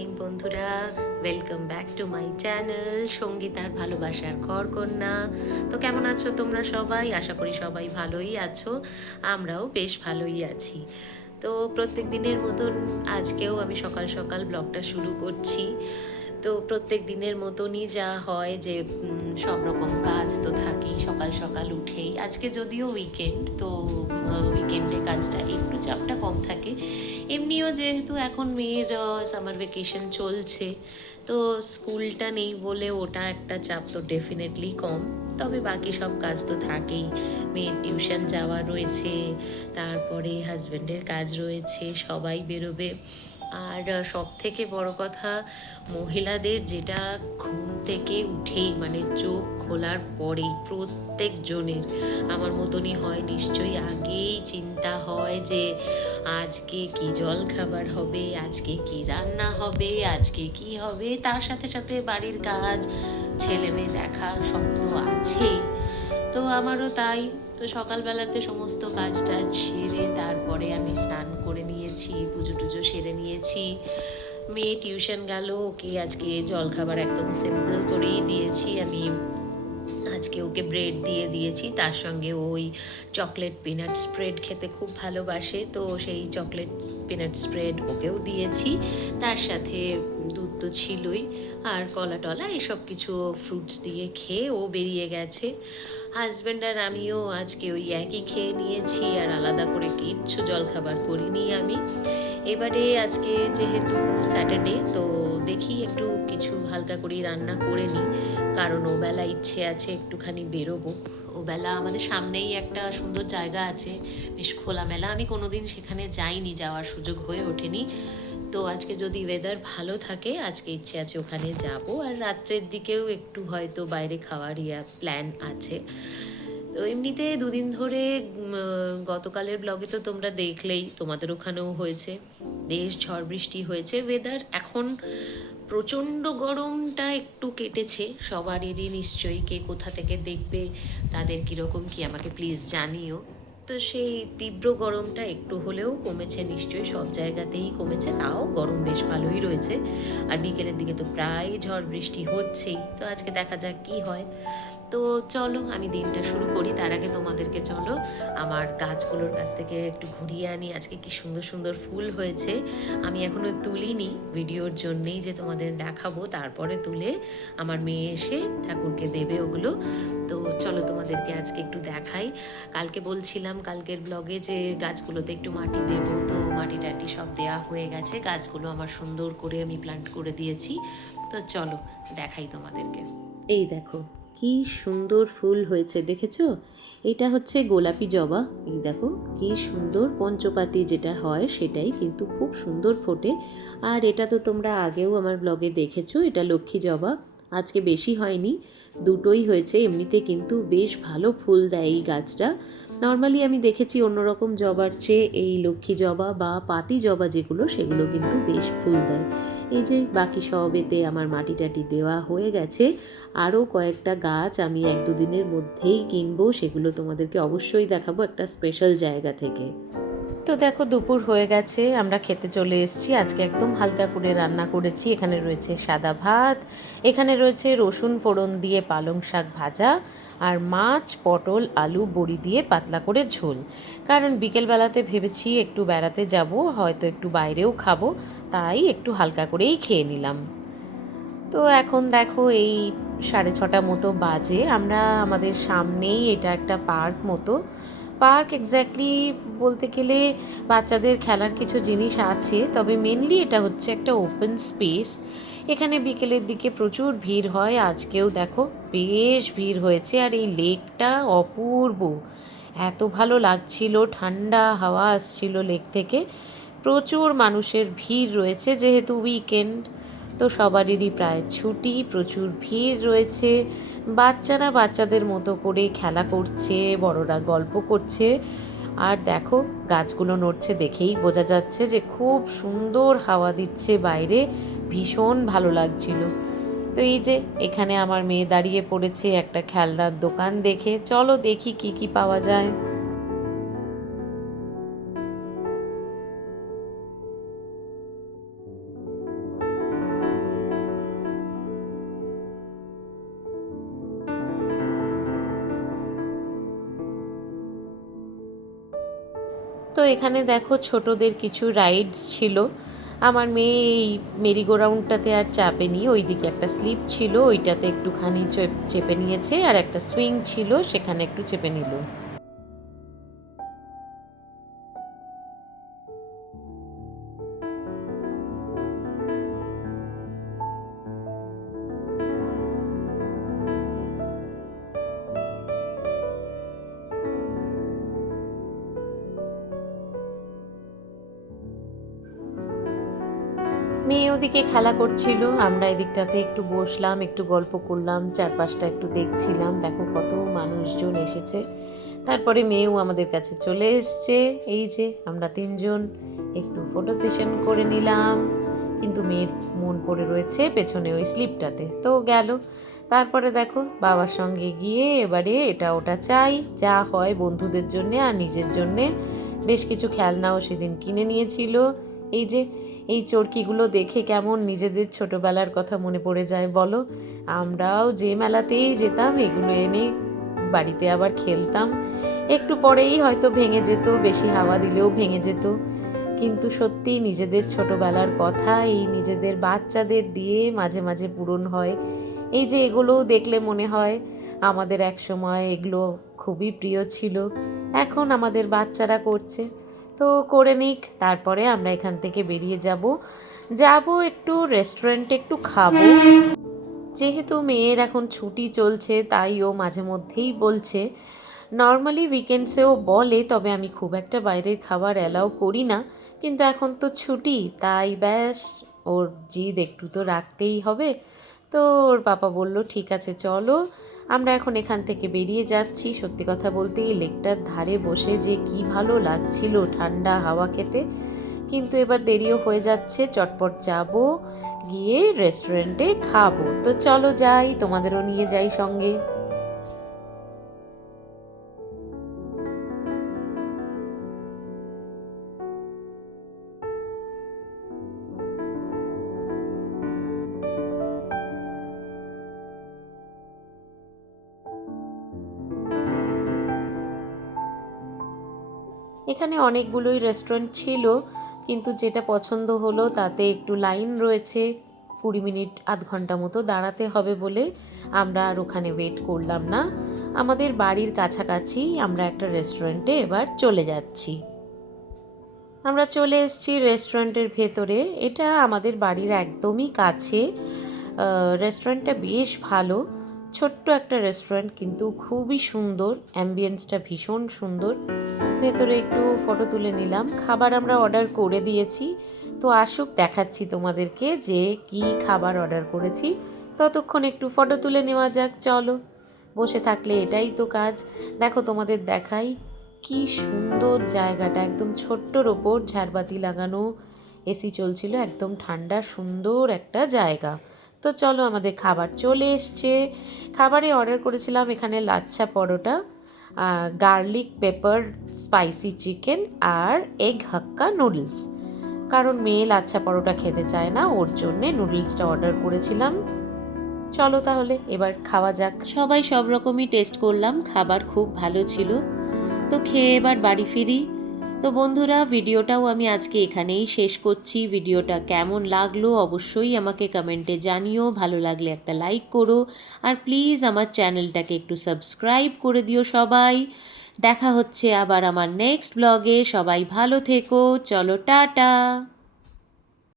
Morning বন্ধুরা, welcome back to my channel সঙ্গীতার ভালোবাসার ঘরকন্যা। তো কেমন আছো তোমরা সবাই? আশা করি সবাই ভালোই আছো, আমরাও বেশ ভালোই আছি। তো প্রত্যেক দিনের মতন আজকেও আমি সকাল সকাল ব্লগটা শুরু করছি। তো প্রত্যেক দিনের মতনই যা হয় যে সব রকম কাজ তো থাকেই সকাল সকাল উঠেই। আজকে যদিও উইকেন্ড, তো উইকেন্ডে কাজটা একটু চাপটা কম থাকে। এমনিও যেহেতু এখন মেয়ের সামার ভেকেশন চলছে, তো স্কুলটা নেই বলে ওটা একটা চাপ তো ডেফিনেটলি কম। তবে বাকি সব কাজ তো থাকেই, মেয়ের টিউশন যাওয়া রয়েছে, তারপরে হাজব্যান্ডের কাজ রয়েছে, সবাই বেরোবে। আর সব থেকে বড় কথা, মহিলাদের যেটা ঘুম থেকে উঠেই মানে চোখ খোলার পরেই প্রত্যেক জনের আমার মতনই হয় নিশ্চয়ই, আগেই চিন্তা হয় যে আজকে কি জল খাবার হবে, আজকে কি রান্না হবে, আজকে কি হবে। তার সাথে সাথে বাড়ির কাজ, ছেলে মেয়ে দেখা সব তো আছেই। তো আমারও তাই। তো সকালবেলাতে সমস্ত কাজ টাজ সেরে তারপরে আমি স্নান করে নিয়েছি, পুজো টুজো সেরে নিয়েছি। মেয়ে টিউশন গেল, ওকে আজকে জলখাবার একদম সিম্পল করেই দিয়েছি আমি। আজকে ওকে ব্রেড দিয়ে দিয়েছি, তার সঙ্গে ওই চকলেট পিনাট স্প্রেড খেতে খুব ভালোবাসে, তো সেই চকলেট পিনাট স্প্রেড ওকেও দিয়েছি। তার সাথে দুধ তো ছিলই, আর কলা টলা এসব কিছু ফ্রুটস দিয়ে খেয়ে ও বেরিয়ে গেছে। হাজব্যান্ড আর আমিও আজকে ওই একই খেয়ে নিয়েছি, আর আলাদা করে কিচ্ছু জলখাবার করিনি আমি। এবারে আজকে যেহেতু স্যাটারডে, তো দেখি একটু কিছু হালকা করেই রান্না করে নিই, কারণ ওবেলা ইচ্ছে আছে একটুখানি বেরোবো। ওবেলা আমাদের সামনেই একটা সুন্দর জায়গা আছে, বেশ খোলামেলা। আমি কোনোদিন সেখানে যাইনি, যাওয়ার সুযোগ হয়ে ওঠেনি। তো আজকে যদি ওয়েদার ভালো থাকে, আজকে ইচ্ছে আছে ওখানে যাব। আর রাত্রের দিকেও একটু হয়তো বাইরে খাওয়ার প্ল্যান আছে। তো এমনিতে দুদিন ধরে গতকালের ব্লগে তো তোমরা দেখলেই, তোমাদের ওখানেও হয়েছে, বেশ ঝড় বৃষ্টি হয়েছে। ওয়েদার এখন প্রচণ্ড গরমটা একটু কেটেছে সবারই নিশ্চয়ই। কে কোথা থেকে দেখবে, তাদের কীরকম কি আমাকে প্লিজ জানিও। তো সেই তীব্র গরমটা একটু হলেও কমেছে নিশ্চয়ই, সব জায়গাতেই কমেছে, তাও গরম বেশ ভালোই রয়েছে। আর বিকেলের দিকে তো প্রায় ঝড় বৃষ্টি হচ্ছেই। তো আজকে দেখা যাক কি হয়। তো চলো আমি দিনটা শুরু করি। তার আগে তোমাদেরকে চলো আমার গাছগুলোর কাছ থেকে একটু ঘুরিয়ে আনি। আজকে কি সুন্দর সুন্দর ফুল হয়েছে, আমি এখনো তুলিনি ভিডিওর জন্যেই যে তোমাদের দেখাবো, তারপরে তুলে আমার মেয়ে এসে ঠাকুরকে দেবে ওগুলো। তো চলো তোমাদেরকে আজকে একটু দেখাই। কালকে বলছিলাম কালকের ব্লগে যে গাছগুলোতে একটু মাটি দেব, তো মাটি টাটি সব দেওয়া হয়ে গেছে। গাছগুলো আমার সুন্দর করে আমি প্ল্যান্ট করে দিয়েছি। তো চলো দেখাই তোমাদেরকে। এই দেখো কি সুন্দর ফুল হয়েছে, দেখেছো? এটা হচ্ছে গোলাপি জবা। এই দেখো কি সুন্দর পঞ্চপাতি যেটা হয় সেটাই, কিন্তু খুব সুন্দর ফোটে। আর এটা তো তোমরা আগেও আমার ব্লগে দেখেছো, এটা লক্ষ্মী জবা। আজকে বেশি হয়নি, দুটোই হয়েছে। এমনিতে কিন্তু বেশ ভালো ফুল দেয় এই গাছটা। নর্মালি আমি দেখেছি অন্যরকম জবার চেয়ে এই লক্ষ্মী জবা বা পাতি জবা যেগুলো, সেগুলো কিন্তু বেশ ফুল দেয়। এই যে বাকি সব এতে আমার মাটি টাটি দেওয়া হয়ে গেছে। আরও কয়েকটা গাছ আমি 1-2 দিনের মধ্যেই কিনবো, সেগুলো তোমাদেরকে অবশ্যই দেখাবো একটা স্পেশাল জায়গা থেকে। তো দেখো দুপুর হয়ে গেছে, আমরা খেতে চলে এসেছি। আজকে একদম হালকা করে রান্না করেছি। এখানে রয়েছে সাদা ভাত, এখানে রয়েছে রসুন ফোড়ন দিয়ে পালং শাক ভাজা, আর মাছ, পটল, আলু, বড়ি দিয়ে পাতলা করে ঝোল। কারণ বিকেলবেলাতে ভেবেছি একটু বেড়াতে যাব, হয়তো একটু বাইরেও খাবো, তাই একটু হালকা করেই খেয়ে নিলাম। তো এখন দেখো এই 6:30 মতো বাজে। আমরা আমাদের সামনেই, এটা একটা পার্ক মতো। পার্ক এক্স্যাক্টলি বলতে গেলে বাচ্চাদের খেলার কিছু জিনিস আছে, তবে মেনলি এটা হচ্ছে একটা ওপেন স্পেস। এখানে বিকেলের দিকে প্রচুর ভিড় হয়, আজকেও দেখো বেশ ভিড় হয়েছে। আর এই লেকটা অপূর্ব, এত ভালো লাগছিল, ঠান্ডা হাওয়া আসছিল লেক থেকে। প্রচুর মানুষের ভিড় রয়েছে, যেহেতু উইকেন্ড, তো সবারই প্রায় ছুটি, প্রচুর ভিড় রয়েছে। বাচ্চারা বাচ্চাদের মতো করে খেলা করছে, বড়রা গল্প করছে। আর দেখো গাছগুলো নড়ছে, দেখেই বোঝা যাচ্ছে যে খুব সুন্দর হাওয়া দিচ্ছে বাইরে, ভীষণ ভালো লাগছিল। তো এই যে এখানে আমার মেয়ে দাঁড়িয়ে পড়েছে একটা খেলনার দোকান দেখে, চলো দেখি কি কি পাওয়া যায়। তো এখানে দেখো ছোটদের কিছু রাইডস ছিল। আমার মেয়ে এই মেরিগোরাউন্ডটাতে আর চাপেনি, ওইদিকে একটা স্লিপ ছিল ওইটাতে একটুখানি চেপে নিয়েছে, আর একটা সুইং ছিল সেখানে একটু চেপে নিল। মেয়ে ওদিকে খেলা করছিল, আমরা এদিকটাতে একটু বসলাম, একটু গল্প করলাম, চারপাশটা একটু দেখছিলাম। দেখো কত মানুষজন এসেছে। তারপরে মেয়েও আমাদের কাছে চলে এসছে। এই যে আমরা তিনজন একটু ফটো সেশন করে নিলাম, কিন্তু মেয়ের মন পড়ে রয়েছে পেছনে ওই স্লিপটাতে, তো গেল। তারপরে দেখো বাবার সঙ্গে গিয়ে এবারে এটা ওটা চাই, যা হয় বন্ধুদের জন্যে আর নিজের জন্যে বেশ কিছু খেলনাও সেদিন কিনে নিয়েছিল। এই যে এই চরকিগুলো দেখে কেমন নিজেদের ছোটবেলার কথা মনে পড়ে যায় বলো। আমরাও যে মেলাতেই যেতাম এগুলো এনে বাড়িতে আবার খেলতাম। একটু পরেই হয়তো ভেঙে যেত, বেশি হাওয়া দিলেও ভেঙে যেত, কিন্তু সত্যি নিজেদের ছোটবেলার কথা এই নিজেদের বাচ্চাদের দিয়ে মাঝে মাঝে পূরণ হয়। এই যে এগুলো দেখলে মনে হয় আমাদের এক সময় এগুলো খুবই প্রিয় ছিল, এখন আমাদের বাচ্চারা করছে। তো করে নিক, তারপরে আমরা এখান থেকে বেরিয়ে যাব একটু রেস্টুরেন্টে একটু খাবো। যেহেতু মেয়ের এখন ছুটি চলছে তাই ও মাঝে মধ্যেই বলছে, নর্মালি উইকেন্ডসেও বলে, তবে আমি খুব একটা বাইরের খাবার অ্যালাউ করি না, কিন্তু এখন তো ছুটি তাই ব্যাস ওর জিদ একটু তো রাখতেই হবে। তো ওর পাপা বলল ঠিক আছে চলো। আমরা এখন এখান থেকে বেরিয়ে যাচ্ছি। সত্যি কথা বলতে এই লেকটার ধারে বসে যে কি ভালো লাগছিল ঠান্ডা হাওয়া খেতে, কিন্তু এবার দেরিও হয়ে যাচ্ছে, চটপট যাব, গিয়ে রেস্টুরেন্টে খাবো। তো চলো যাই, তোমাদেরও নিয়ে যাই সঙ্গে। এখানে অনেকগুলোই রেস্টুরেন্ট ছিল, কিন্তু যেটা পছন্দ হলো তাতে একটু লাইন রয়েছে, 20 মিনিট আধ ঘন্টা মতো দাঁড়াতে হবে বলে আমরা আর ওখানে ওয়েট করলাম না। আমাদের বাড়ির কাছাকাছি আমরা একটা রেস্টুরেন্টে এবার চলে যাচ্ছি। আমরা চলে এসেছি রেস্টুরেন্টের ভেতরে, এটা আমাদের বাড়ির একদমই কাছে। রেস্টুরেন্টটা বেশ ভালো, ছোট্ট একটা রেস্টুরেন্ট কিন্তু খুবই সুন্দর, অ্যাম্বিয়েন্সটা ভীষণ সুন্দর। ভেতরে একটু ফটো তুলে নিলাম, খাবার আমরা অর্ডার করে দিয়েছি। তো আসুক দেখাচ্ছি তোমাদেরকে যে কি খাবার অর্ডার করেছি, ততক্ষণ একটু ফটো তুলে নেওয়া যাক। চলো, বসে থাকলে এটাই তো কাজ। দেখো তোমাদের দেখাই, কি সুন্দর জায়গাটা, একদম ছোট্টর ওপর ঝাড়বাতি লাগানো, এসি চলছিল, একদম ঠান্ডা সুন্দর একটা জায়গা। তো চলো আমাদের খাবার চলে এসছে। খাবারে অর্ডার করেছিলাম এখানে lachha paratha, garlic paper spicy chicken আর এগ হাক্কা নুডলস। কারণ মেয়ে লাচ্ছা পরোটা খেতে চায় না, ওর জন্যে নুডলসটা অর্ডার করেছিলাম। চলো তাহলে এবার খাওয়া যাক। সবাই সব রকমই টেস্ট করলাম, খাবার খুব ভালো ছিল। তো খেয়ে এবার বাড়ি ফিরি। তো বন্ধুরা, ভিডিওটাও আমি আজকে এখানেই শেষ করছি। ভিডিওটা কেমন লাগলো অবশ্যই আমাকে কমেন্টে জানিও, ভালো লাগলে একটা লাইক করো, আর প্লিজ আমার চ্যানেলটাকে একটু সাবস্ক্রাইব করে দিও সবাই। দেখা হচ্ছে আবার আমার নেক্সট ব্লগে, সবাই ভালো থেকো, চলো টাটা।